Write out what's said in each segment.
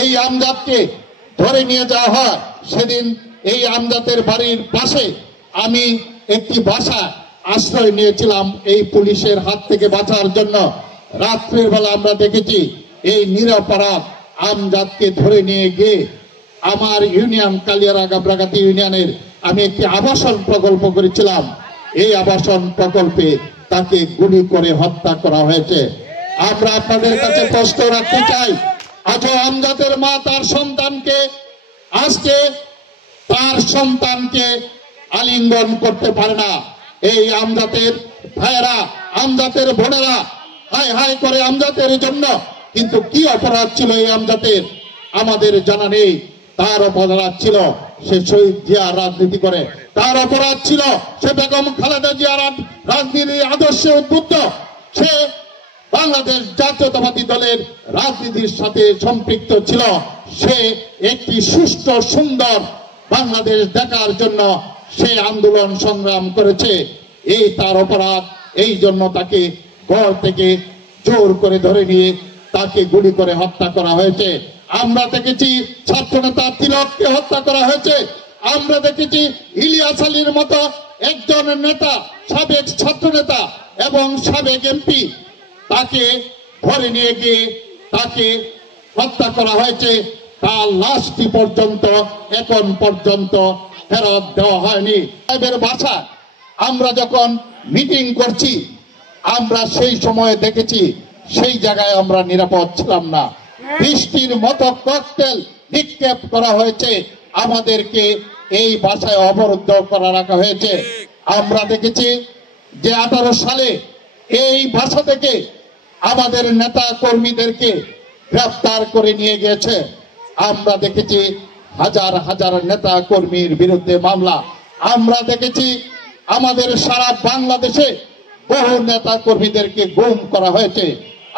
এই আমজাদকে ধরে নিয়ে যাওয়া হয়, সেদিন এই আমজাদের বাড়ির পাশে আমি একটি বাসা আশ্রয় নিয়েছিলাম এই পুলিশের হাত থেকে বাঁচার জন্য। রাত্রের বেলা আমরা দেখেছি এই নিরপরাধ আমজাদকে ধরে নিয়ে গিয়ে আমার ইউনিয়ন কালিয়ারা গাবরাগাতি ইউনিয়নের আমি একটি আবাসন প্রকল্প করেছিলাম। এই আবাসন প্রকল্পে তাকে গুলি করে হত্যা করা হয়েছে। আমরা আপনাদের কাছে প্রশ্ন রাখতে চাই, আজও আমজাদের মা তার সন্তানকে আলিঙ্গন করতে পারে না। এই আমজাদের ভাইয়েরা, আমজাদের বোনেরা হাই হাই করে আমজাদের জন্য, কিন্তু কি অপরাধ ছিল এই আমজাদের আমাদের জানা নেই। তার অপরাধ ছিল সে শহীদ জিয়ার রাজনীতি করে, তার অপরাধ ছিল সে বেগম খালেদা জিয়ার রাজনীতির আদর্শে উদ্বুদ্ধ, সে বাংলাদেশ জাতীয়তাবাদী দলের রাজনীতির সাথে সম্পৃক্ত ছিল, সে একটি সুষ্ঠু সুন্দর বাংলাদেশ দেখার জন্য সে আন্দোলন সংগ্রাম করেছে। এই তার অপরাধ, এই জন্য তাকে ঘর থেকে জোর করে ধরে নিয়ে তাকে গুলি করে হত্যা করা হয়েছে। আমরা দেখেছি ছাত্রনেতা তিলককে হত্যা করা হয়েছে। আমরা দেখেছি ইলিয়াস আলীর মতো একজন নেতা, সাবেক ছাত্রনেতা এবং সাবেক এমপি, তাকে ধরে নিয়ে গিয়ে তাকে হত্যা করা হয়েছে। তার লাশটি পর্যন্ত এখন পর্যন্ত ফেরত দেওয়া হয়নি। সাহেবের বাসা আমরা যখন মিটিং করছি, আমরা সেই সময়ে দেখেছি সেই জায়গায় আমরা নিরাপদ ছিলাম না। বৃষ্টির মতো ককটেল নিক্ষেপ করা হয়েছে, আমাদেরকে এই বাসায় অবরুদ্ধ করা রাখা হয়েছে। আমরা দেখেছি যে 18 সালে এই বাসা থেকে আমাদের নেতা কর্মীদেরকে গ্রেফতার করে নিয়ে গিয়েছে। আমরা দেখেছি হাজার হাজার নেতা কর্মীর বিরুদ্ধে মামলা। আমরা দেখেছি আমাদের সারা বাংলাদেশে বহু নেতা কর্মীদেরকে গুম করা হয়েছে।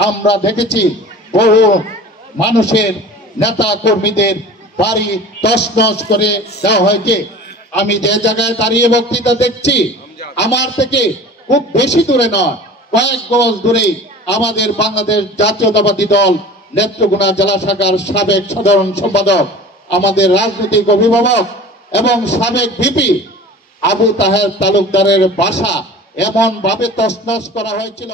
আমরা দেখেছি বহু মানুষের নেতা কর্মীদের বাড়ি তছনছ করে দেওয়া হয়েছে। আমি যে জায়গায় দাঁড়িয়ে বক্তৃতা দেখছি, আমার থেকে খুব বেশি দূরে নয়, কয়েক গজ দূরেই আমাদের বাংলাদেশ জাতীয়তাবাদী দল নেত্রকোনা জেলা শাখার সাবেক সাধারণ সম্পাদক, আমাদের রাজনৈতিক অভিভাবক এবং সাবেক ভিপি আবু তাহের তালুকদারের বাসা এমন ভাবে তছনছ করা হয়েছিল।